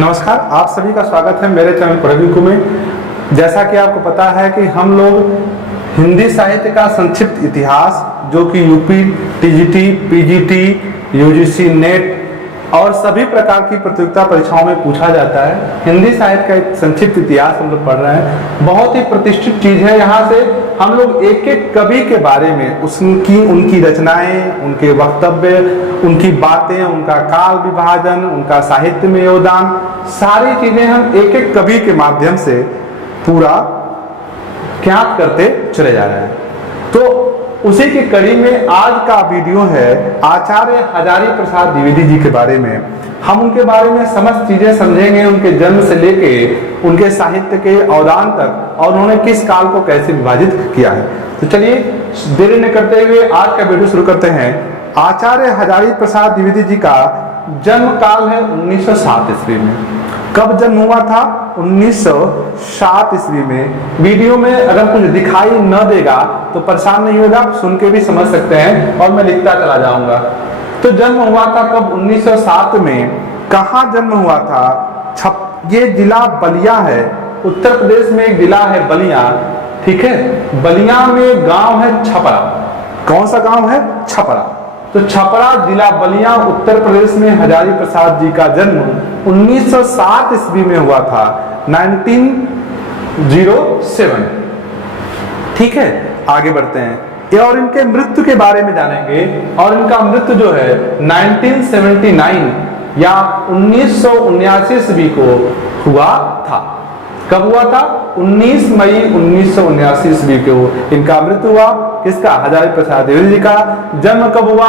नमस्कार, आप सभी का स्वागत है मेरे चैनल प्रवीण में। जैसा कि आपको पता है कि हम लोग हिंदी साहित्य का संक्षिप्त इतिहास जो कि UP, TGT, PGT, UGC, net और सभी प्रकार की प्रतियोगिता परीक्षाओं में पूछा जाता है। हिंदी साहित्य का एक संक्षिप्त इतिहास हम लोग पढ़ रहे हैं। बहुत ही प्रतिष्ठित चीज है। यहाँ से हम लोग एक एक कवि के बारे में उनकी रचनाएं, उनके वक्तव्य, उनकी बातें, उनका काल विभाजन, उनका साहित्य में योगदान, सारी चीजें हम एक एक कवि के माध्यम से पूरा ज्ञात करते चले जा रहे हैं। तो उसी की कड़ी में आज का वीडियो है आचार्य हजारी प्रसाद द्विवेदी जी के बारे में। हम उनके बारे में समस्त चीजें समझेंगे, उनके जन्म से लेके उनके साहित्य के अवदान तक और उन्होंने किस काल को कैसे विभाजित किया है। तो चलिए देरी न करते हुए आज का वीडियो शुरू करते हैं। आचार्य हजारी प्रसाद द्विवेदी जी का जन्म काल है 1907 ईस्वी में। कब जन्म हुआ था? 1907 ईस्वी में। वीडियो में अगर कुछ दिखाई न देगा तो परेशान नहीं होगा, सुन के भी समझ सकते हैं और मैं लिखता चला जाऊंगा। तो जन्म हुआ था कब? 1907 में। कहाँ जन्म हुआ था? ये जिला बलिया है, उत्तर प्रदेश में एक जिला है बलिया, ठीक है। बलिया में गांव है छपरा। कौन सा गांव है? छपरा। तो छपरा जिला बलिया उत्तर प्रदेश में हजारी प्रसाद जी का जन्म 1907 ईस्वी में हुआ था, 1907। ठीक है, आगे बढ़ते हैं और इनके मृत्यु के बारे में जानेंगे। और इनका मृत्यु जो है 1979 या 1979 ईस्वी को हुआ था। कब हुआ था? 19 मई 1979 ईस्वी को इनका मृत्यु हुआ। किसका? हजारी प्रसाद द्विवेदी जी का। जन्म कब हुआ?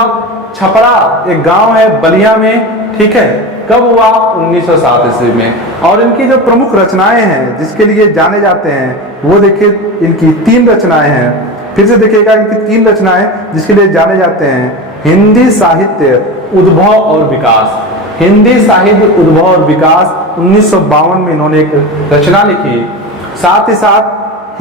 छपरा एक गांव है बलिया में, ठीक है। कब हुआ? 1907 ईस्वी में। और इनकी जो प्रमुख रचनाएं हैं जिसके लिए जाने जाते हैं वो देखिए, इनकी 3 रचनाएं हैं। फिर से देखिएगा, इनकी 3 रचनाएं जिसके लिए जाने जाते हैं। हिंदी साहित्य उद्भव और विकास। हिंदी साहित्य उद्भव और विकास 1952 में इन्होंने एक रचना लिखी। साथ ही साथ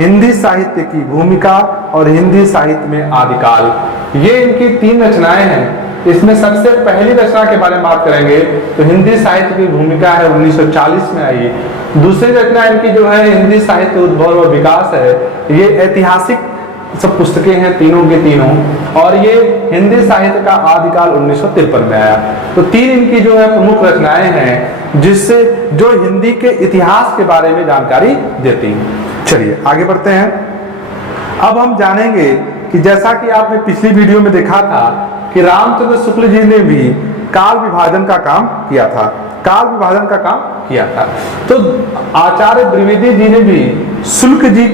हिंदी साहित्य की भूमिका और हिंदी साहित्य में आदिकाल, ये इनकी 3 रचनाएं हैं। इसमें सबसे पहली रचना के बारे में बात करेंगे तो हिंदी साहित्य की भूमिका है, 1940 में आई। दूसरी रचना इनकी जो है हिंदी साहित्य उद्भव और विकास है, ये ऐतिहासिक सब पुस्तकें हैं तीनों के तीनों। और ये हिंदी साहित्य का आदिकाल 1953 में आया। तो 3 इनकी जो है प्रमुख रचनाएं हैं जिससे जो हिंदी के इतिहास के बारे में जानकारी देती हैं। चलिए आगे बढ़ते हैं। अब हम जानेंगे कि जैसा कि आपने पिछली वीडियो में देखा था कि रामचंद्र शुक्ल जी ने भी काल विभाजन का काम किया था। काल विभाजन का काम किया था। तो आचार्य द्विवेदी जी ने भी शुक्ल जी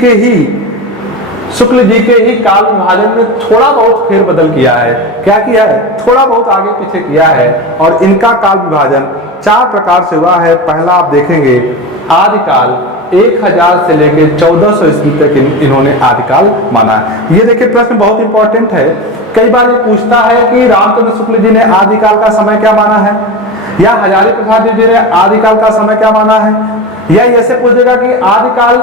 के ही काल विभाजन में थोड़ा बहुत फेरबदल किया है। क्या किया है? थोड़ा बहुत आगे पीछे किया है। और इनका काल विभाजन 4 प्रकार से हुआ है। पहला आप देखेंगे आदिकाल, 1000 से लेकर 1400 ईस्वी तक इन्होंने आदिकाल माना। ये देखिए प्रश्न बहुत इंपॉर्टेंट है। कई बार ये पूछता है कि रामचंद्र शुक्ल जी ने आदिकाल का समय क्या माना है, या हजारी प्रसाद जी ने आदिकाल का समय क्या माना है, या ऐसे पूछेगा कि आदिकाल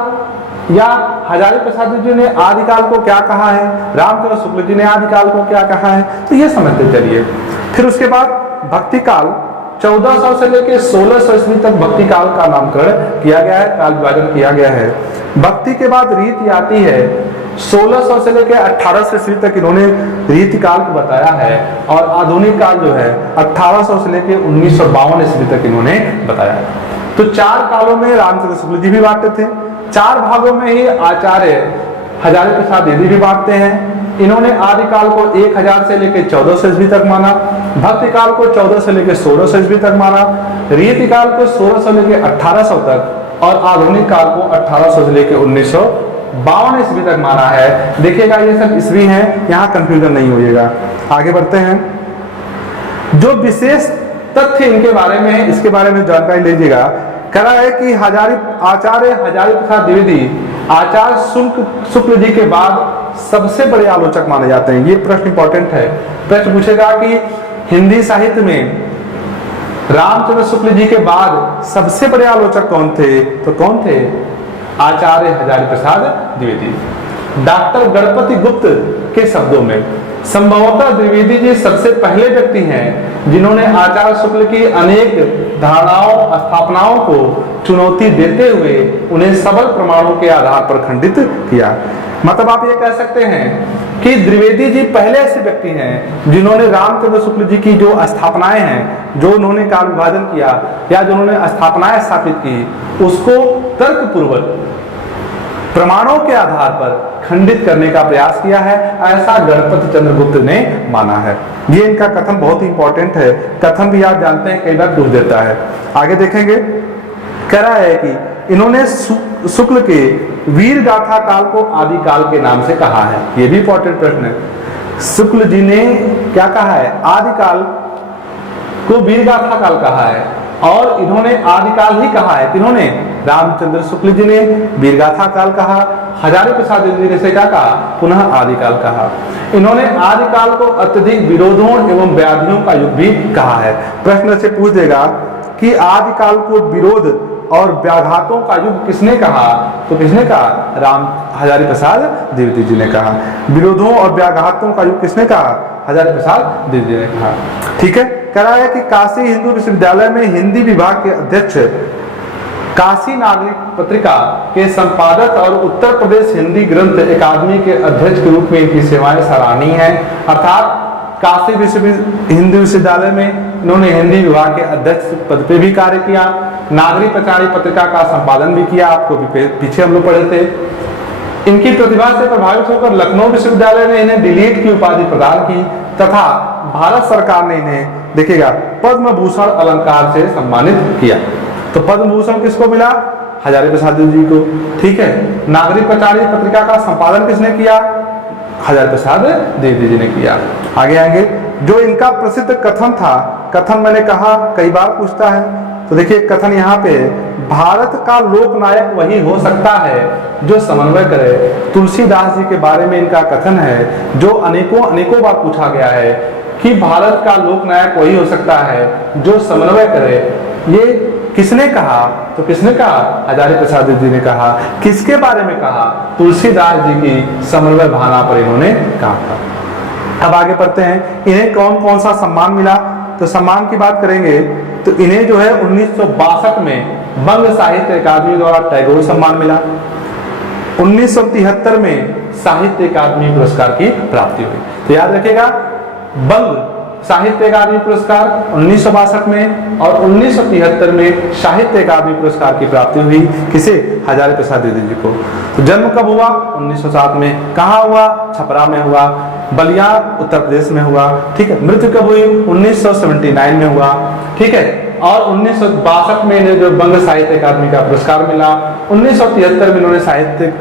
या हजारी प्रसाद जी ने आदिकाल को क्या कहा है, रामचंद्र शुक्ल जी ने आदिकाल को क्या कहा है। तो ये समझते चलिए। फिर उसके बाद भक्ति काल, 1400 से लेकर 1600 ईस्वी तक भक्ति काल का नामकरण किया गया है, काल विभाजन किया गया है। भक्ति के बाद रीति आती है, 1600 से लेकर 1800 ईस्वी तक इन्होंने रीति काल को बताया है। और आधुनिक काल जो है 1800 से लेकर 1952 ईस्वी तक इन्होंने बताया। तो 4 कालों में रामचंद्र शुक्ल जी भी बांटते थे। 4 भागों में ही आचार्य हजारी प्रसाद द्विवेदी भी बांटते हैं। इन्होंने आदिकाल को 1000 से लेकर 1400 ईस्वी तक माना, भक्ति काल को 1400 से लेकर 1600 ईस्वी तक माना, रीति काल को 1600 से लेकर 1800 तक और आधुनिक काल को 1800 से लेकर 1952 ईस्वी तक माना है। देखिएगा ये सब ईस्वी हैं, यहाँ कंफ्यूजन नहीं होइएगा। आगे बढ़ते हैं। जो विशेष तथ्य इनके बारे में है इसके बारे में जानकारी लीजिएगा। कह रहा है कि आचार्य हजारी प्रसाद द्विवेदी आचार्य शुक्ल जी के बाद सबसे बड़े आलोचक माने जाते हैं। ये प्रश्न इंपॉर्टेंट है। प्रश्न पूछेगा कि हिंदी साहित्य में रामचंद्र शुक्ल जी के बाद सबसे बड़े आलोचक कौन थे? तो कौन थे? आचार्य हजारी प्रसाद द्विवेदी। डॉक्टर गणपति गुप्त के शब्दों में संभवतः द्विवेदी जी सबसे पहले व्यक्ति हैं जिन्होंने आचार्य शुक्ल की अनेक धारणाओं स्थापनाओं को चुनौती देते हुए उन्हें सबल प्रमाणों के आधार पर खंडित किया। मतलब आप ये कह सकते हैं कि द्विवेदी जी पहले ऐसे व्यक्ति हैं जिन्होंने रामचंद्र शुक्ल जी की जो स्थापनाएं हैं, जो उन्होंने काल विभाजन किया या जो उन्होंने स्थापनाएं स्थापित की, उसको तर्कपूर्वक प्रमाणों के आधार पर खंडित करने का प्रयास किया है, ऐसा गणपति चंद्रगुप्त ने माना है। ये इनका कथन बहुत ही इंपॉर्टेंट है। कथन भी आप जानते हैं कई बार पूछ देता है। आगे देखेंगे, कह रहा है कि इन्होंने शुक्ल के वीर गाथा काल को आदि काल के नाम से कहा है। ये भी इंपॉर्टेंट प्रश्न है। शुक्ल जी ने क्या कहा है? आदि काल को वीर गाथा काल कहा है और इन्होंने आदिकाल ही कहा है। इन्होंने रामचंद्र शुक्ल जी ने वीरगाथा काल कहा, हजारी प्रसाद जी ने से क्या कहा? पुनः आदिकाल कहा। इन्होंने आदिकाल को अत्यधिक विरोधों एवं व्याधियों का युग भी कहा है। प्रश्न से पूछ देगा कि आदिकाल को विरोध और व्याघातों का युग किसने कहा? तो किसने कहा? राम हजारी प्रसाद द्विवेदी जी ने कहा। विरोधों और व्याघातों का युग किसने कहा? हजारी प्रसाद द्विवेदी ने कहा। ठीक है। कह रहा है कि काशी हिंदू विश्वविद्यालय में हिंदी विभाग के अध्यक्ष, काशी नागरिक पत्रिका के संपादक और उत्तर प्रदेश हिंदी ग्रंथ अकादमी के अध्यक्ष के रूप में इनकी सेवाएं सराहनीय हैं। अर्थात काशी हिंदू विश्वविद्यालय में इन्होंने हिंदी विभाग के अध्यक्ष पद पे भी कार्य किया, नागरिक प्रचारी पत्रिका का संपादन भी किया। आपको भी पीछे हम लोग पढ़े थे। इनकी प्रतिभा से प्रभावित होकर लखनऊ विश्वविद्यालय ने इन्हें डिलीट की उपाधि प्रदान की तथा भारत सरकार ने इन्हें, देखिएगा, पद्म भूषण अलंकार से सम्मानित किया। तो पद्म भूषण किसको मिला? हजारी प्रसाद जी को। ठीक है। नागरिक प्रचारी पत्रिका का संपादन किसने किया? हजारी प्रसाद द्विवेदी जी ने किया। आगे आगे जो इनका प्रसिद्ध कथन था, कथन मैंने कहा कई बार पूछता है, तो देखिए कथन यहाँ पे, भारत का लोकनायक वही हो सकता है जो समन्वय करे। तुलसीदास जी के बारे में इनका कथन है जो अनेकों बार पूछा गया है कि भारत का लोकनायक वही हो सकता है जो समन्वय करे। ये किसने कहा? तो किसने कहा? हजारी प्रसाद जी ने कहा। किसके बारे में कहा? तुलसीदास जी की समन्वय भावना पर इन्होंने कहा था। अब आगे पढ़ते हैं, इन्हें कौन कौन सा सम्मान मिला? तो सम्मान की बात करेंगे तो इन्हें जो है 1962 में बंग साहित्य अकादमी द्वारा टैगोर सम्मान मिला। 1973 में साहित्य अकादमी पुरस्कार की प्राप्ति हुई। तो याद रखिएगा, बंग साहित्य अकादमी पुरस्कार 1962 में और 1973 में साहित्य अकादमी पुरस्कार की प्राप्ति हुई। किसे? हजारी प्रसाद द्विवेदी जी को। तो जन्म कब हुआ? 1907 में। कहाँ हुआ? छपरा में हुआ, बलिया उत्तर प्रदेश में हुआ। ठीक है। मृत्यु कब हुई? 1979 में हुआ। ठीक है। और 1962 में इन्हें जो बंग साहित्य अकादमी का पुरस्कार मिला। 1973 में इन्होंने साहित्य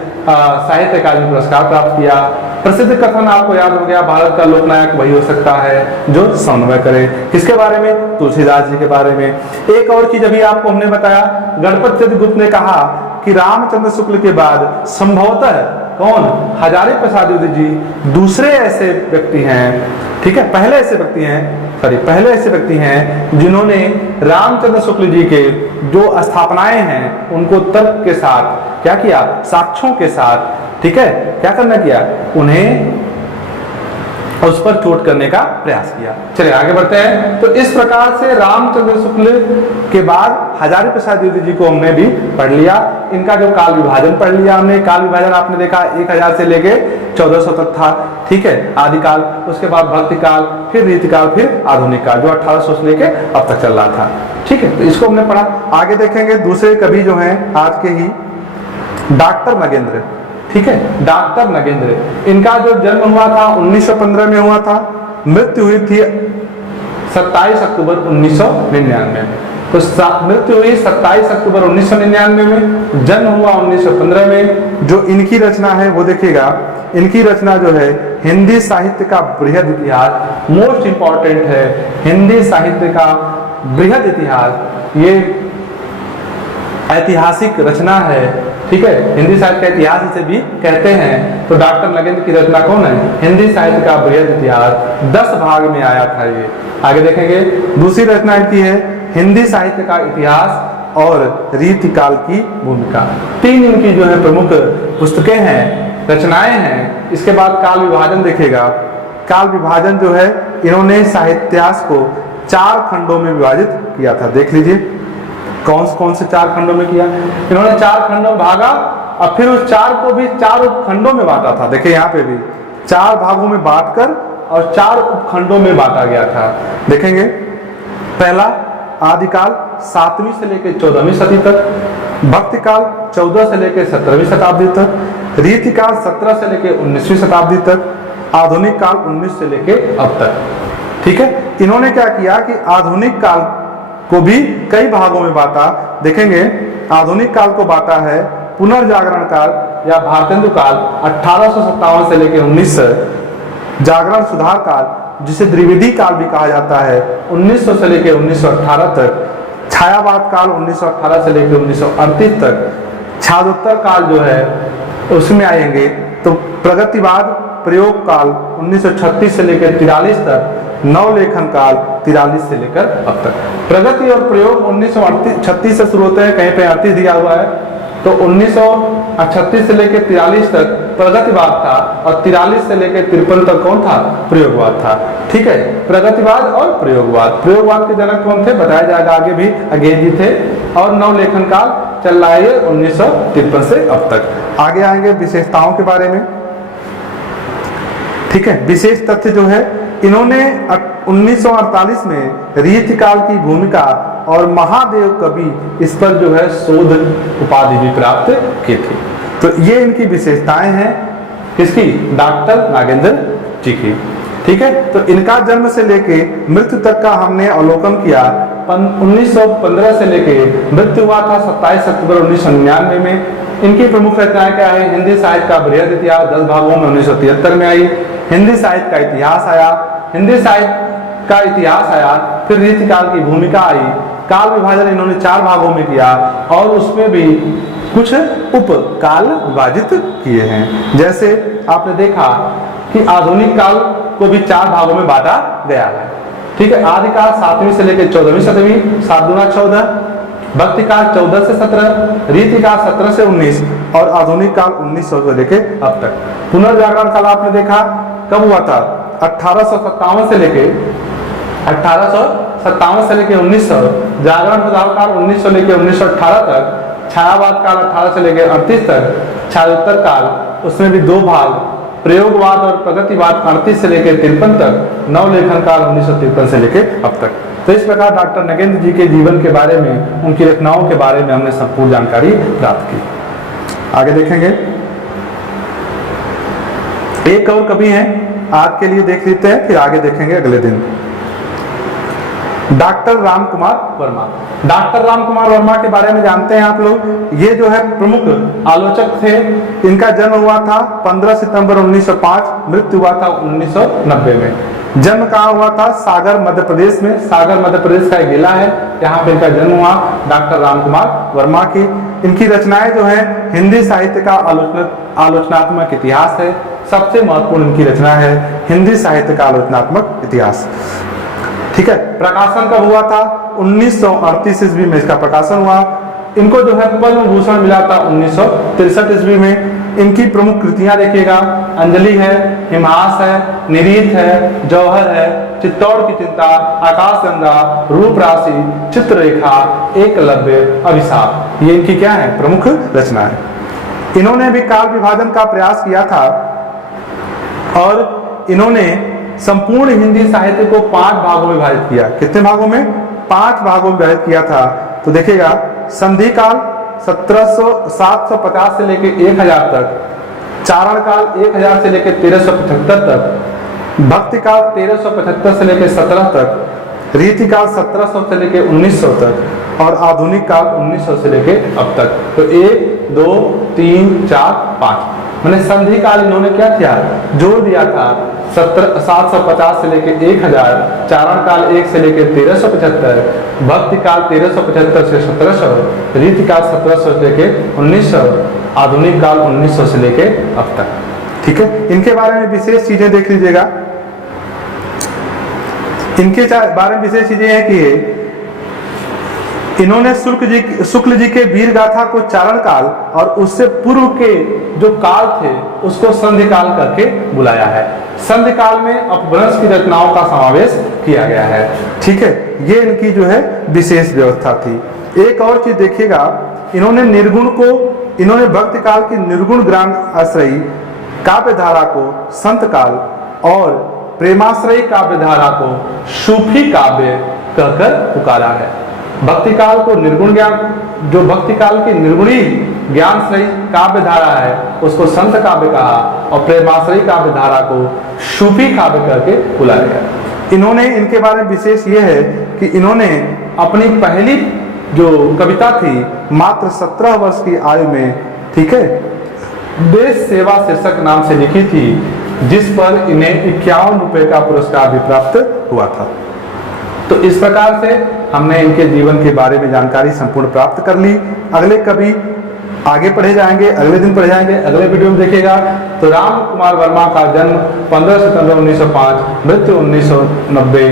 अकादमी पुरस्कार प्राप्त किया। प्रसिद्ध कथन आपको याद हो गया, भारत का लोकनायक वही हो सकता है जो समन्वय करे। किसके बारे में? तुलसीदास जी के बारे में। एक और चीज अभी आपको हमने बताया, गणपति चंद्रगुप्त ने कहा कि रामचंद्र शुक्ल के बाद संभवतः कौन? हजारी प्रसाद द्विवेदी जी दूसरे ऐसे व्यक्ति हैं, ठीक है, पहले ऐसे व्यक्ति हैं जिन्होंने रामचंद्र शुक्ल जी के जो स्थापनाएं हैं उनको तर्क के साथ क्या किया? साक्ष्यों के साथ, ठीक है, क्या करना किया? उन्हें उस पर चोट करने का प्रयास किया। चलिए आगे बढ़ते हैं। तो इस प्रकार से रामचंद्र शुक्ल के बाद हजारी प्रसाद द्विवेदी जी को हमने भी पढ़ लिया। इनका जो काल विभाजन पढ़ लिया हमने। काल विभाजन आपने देखा 1000 से लेके 1400 तक था। ठीक है। आदिकाल, उसके बाद भक्ति काल, फिर रीतिकाल, फिर आधुनिक काल जो 1800 से लेके अब तक चल रहा था। ठीक है। तो इसको हमने पढ़ा। आगे देखेंगे दूसरे कवि जो हैं आज के ही, डॉक्टर नगेंद्र। ठीक है। डॉक्टर नगेंद्र, इनका जो जन्म हुआ था 1915 में हुआ था, मृत्यु हुई थी 27 अक्टूबर 1999 में। तो मृत्यु हुई 27 अक्टूबर 1999 में, जन्म हुआ 1915 में। जो इनकी रचना है वो देखिएगा, इनकी रचना जो है हिंदी साहित्य का बृहद इतिहास, मोस्ट इंपॉर्टेंट है, हिंदी साहित्य का बृहद इतिहास। ये ऐतिहासिक रचना है। ठीक है। हिंदी साहित्य का इतिहास इसे भी कहते हैं। तो डॉक्टर नगेंद्र की रचना कौन है? हिंदी साहित्य का बृहद इतिहास, 10 भाग में आया था ये। आगे देखेंगे दूसरी रचना इनकी है हिंदी साहित्य का इतिहास और रीतिकाल की भूमिका। 3 इनकी जो है प्रमुख पुस्तकें हैं, रचनाएं हैं। इसके बाद काल विभाजन देखेगा। काल विभाजन जो है इन्होंने साहित्यास को 4 खंडों में विभाजित किया था। देख लीजिए। कौन से 4 खंडों में किया? इन्होंने 4 खंडों में भागा और फिर उस 4 को भी 4 उपखंडों में बांटा था। देखिए यहाँ पे भी 4 भागों में बांटकर और 4 उपखंडों में बांटा गया था। देखेंगे, पहला आदिकाल 7वीं से लेकर 14वीं सदी तक, भक्ति काल 14 से लेकर 17वीं शताब्दी तक, रीतिकाल 17 से लेकर 19वीं शताब्दी तक, आधुनिक काल 19 से लेकर अब तक। ठीक है, इन्होंने क्या किया कि आधुनिक काल को भी कई भागों में बांटा। देखेंगे, आधुनिक काल को बांटा है पुनर्जागरण काल या भारतेंदु काल 1857 से लेकर 1900, जागरण सुधार काल जिसे द्विवेदी काल भी कहा जाता है 1900 से लेकर 1918 तक, छायावाद काल 1918 से लेकर 1938 तक, छादोत्तर काल जो है उसमें आएंगे तो प्रगतिवाद प्रयोग काल 1936 से लेकर 43 तक, नवलेखन काल 43 से लेकर अब तक। प्रगति और प्रयोग 1936 से शुरू होते हैं, कहीं पे 38 दिया हुआ है, तो 1936 से लेकर 43 तक प्रगतिवाद था और 43 से लेकर 53 तक कौन था? प्रयोगवाद था। ठीक है, प्रगतिवाद और प्रयोगवाद। प्रयोगवाद के जनक कौन थे बताया जाएगा आगे भी, अगेन जी थे। और नवलेखन काल चल रहा है 1953 से अब तक। आगे आएंगे विशेषताओं के बारे में। ठीक है, विशेष तथ्य जो है, इन्होंने 1948 में रीतिकाल की भूमिका और महादेव कवि इस पर जो है शोध उपाधि भी प्राप्त की थी। तो ये इनकी विशेषताएं हैं, किसकी? डॉक्टर नागेंद्र जी की। ठीक है, तो इनका जन्म से लेके मृत्यु तक का हमने अवलोकन किया। 1915 से लेके मृत्यु हुआ था 27 अक्टूबर 1999 में। इनकी प्रमुख रचनाएं क्या है? हिंदी साहित्य का बृहद इतिहास 10 भागों में 1973 में आई। हिंदी साहित्य का इतिहास आया, हिंदी साहित्य का इतिहास आया, फिर रीतिकाल की भूमिका आई। काल विभाजन इन्होंने 4 भागों में किया और उसमें भी कुछ उपकाल विभाजित किए हैं। जैसे आपने देखा कि आधुनिक काल को भी 4 भागों में बांटा गया है। ठीक है, आदिकाल 7वीं से लेकर 14वीं सदी, 7 दूना 14, भक्ति काल 14 से 17, रीतिकाल 17 से 19 और आधुनिक काल 1900 से लेकर अब तक। पुनर्जागरण काल आपने देखा कब हुआ था? 1857 से लेके 1900, जागरण सुधार काल 1900 से लेकर 1918 तक, छायावाद काल 18 से लेकर 38 तक, छायोत्तर काल उसमें भी 2 भाग, प्रयोगवाद और प्रगतिवाद 38 से लेकर 53 तक, नवलेखन काल 1953 से लेकर अब तक। तो इस प्रकार डॉक्टर नगेंद्र जी के जीवन के बारे में, उनकी रचनाओं के बारे में हमने संपूर्ण जानकारी प्राप्त की। आगे देखेंगे, एक और कवि हैं, आज के लिए देख लेते हैं, फिर आगे देखेंगे अगले दिन। डॉक्टर राम कुमार वर्मा। डॉक्टर राम कुमार वर्मा के बारे में जानते हैं आप लोग। ये जो है प्रमुख आलोचक थे। इनका जन्म हुआ था 15 सितंबर 1905, मृत्यु हुआ था 1990 में। जन्म कहाँ हुआ था? सागर मध्य प्रदेश में। सागर मध्य प्रदेश का एक जिला है, यहाँ पे इनका जन्म हुआ। डॉक्टर राम कुमार वर्मा की इनकी रचनाएं जो है हिंदी साहित्य का आलोचनात्मक इतिहास है। सबसे महत्वपूर्ण इनकी रचना है हिंदी साहित्य का आलोचनात्मक इतिहास। ठीक है, प्रकाशन कब हुआ था? 1938 ईस्वी में इसका प्रकाशन हुआ। इनको जो है पद्म भूषण मिला था 1963 ईस्वी में। इनकी प्रमुख कृतियां देखिएगा, अंजलि है, हिमहास है, निरीथ है, जौहर है, चित्तौड़ की चिंता, आकाशगंगा, रूप राशि, चित्ररेखा, एकलव्य, अभिशाप, ये इनकी क्या है? प्रमुख रचना है। इन्होंने भी काल विभाजन का प्रयास किया था और इन्होंने संपूर्ण हिंदी साहित्य को 5 भागों में विभाजित किया। कितने भागों में? 5 भागों में विभाजित किया था। तो देखिएगा, संधि काल 750 से लेकर 1000 तक, चारण काल 1000 से लेकर 1375 तक, भक्ति काल 1375 से लेकर 17 तक, रीति काल 1700 से लेकर 1900 तक और आधुनिक काल 1900 से लेकर अब तक। तो 1 2 3 4 5 मैंने संधि काल इन्होंने क्या किया? जोड़ दिया था 750 से लेकर 1000, चारण काल 1 से लेकर 1375, भक्ति काल 1375 से 1700, रीति काल 1700 से लेकर 1900, आधुनिक काल 1900 से लेकर अब तक। ठीक है, इनके बारे में विशेष चीजें देख लीजिएगा। इनके बारे में विशेष चीजें हैं कि इन्होंने शुक्ल जी के वीर गाथा को चारण काल और उससे पूर्व के जो काल थे उसको संधि काल करके बुलाया है। संधि काल में अपभ्रंश की रचनाओं का समावेश किया गया है। ठीक है, ये इनकी जो है विशेष व्यवस्था थी। एक और चीज देखिएगा, इन्होंने भक्ति काल की निर्गुण ज्ञान आश्रयी काव्य धारा को संत काल और प्रेमाश्रयी काव्य धारा को सूफी काव्य कहकर पुकारा है। भक्ति काल को निर्गुण ज्ञान, जो भक्ति काल की निर्गुणी ज्ञान श्रेयी काव्य धारा है उसको संत काव्य कहा और प्रेमाश्रयी काव्य धारा को सूफी काव्य करके बुलाया गया। इनके बारे में विशेष ये है कि इन्होंने अपनी पहली जो कविता थी मात्र 17 वर्ष की आयु में, ठीक है, देश सेवा शीर्षक नाम से लिखी थी, जिस पर इन्हें 51 रुपए का पुरस्कार भी प्राप्त हुआ था। तो इस प्रकार से हमने इनके जीवन के बारे में जानकारी संपूर्ण प्राप्त कर ली। अगले कभी आगे पढ़े जाएंगे, अगले दिन पढ़े जाएंगे, अगले वीडियो में देखिएगा। तो राम कुमार वर्मा का जन्म 15 सितंबर 1905, मृत्यु 1990,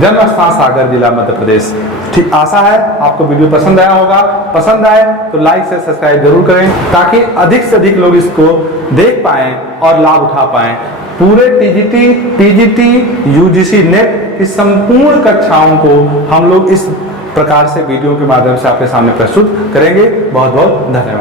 जन्म स्थान सागर जिला मध्य प्रदेश। ठीक, आशा है आपको वीडियो पसंद आया होगा। पसंद आए तो लाइक से सब्सक्राइब जरूर करें ताकि अधिक से अधिक लोग इसको देख पाएं और लाभ उठा पाएं। पूरे टीजीटी, यूजीसी, नेट की संपूर्ण कक्षाओं को हम लोग इस प्रकार से वीडियो के माध्यम से आपके सामने प्रस्तुत करेंगे। बहुत बहुत धन्यवाद।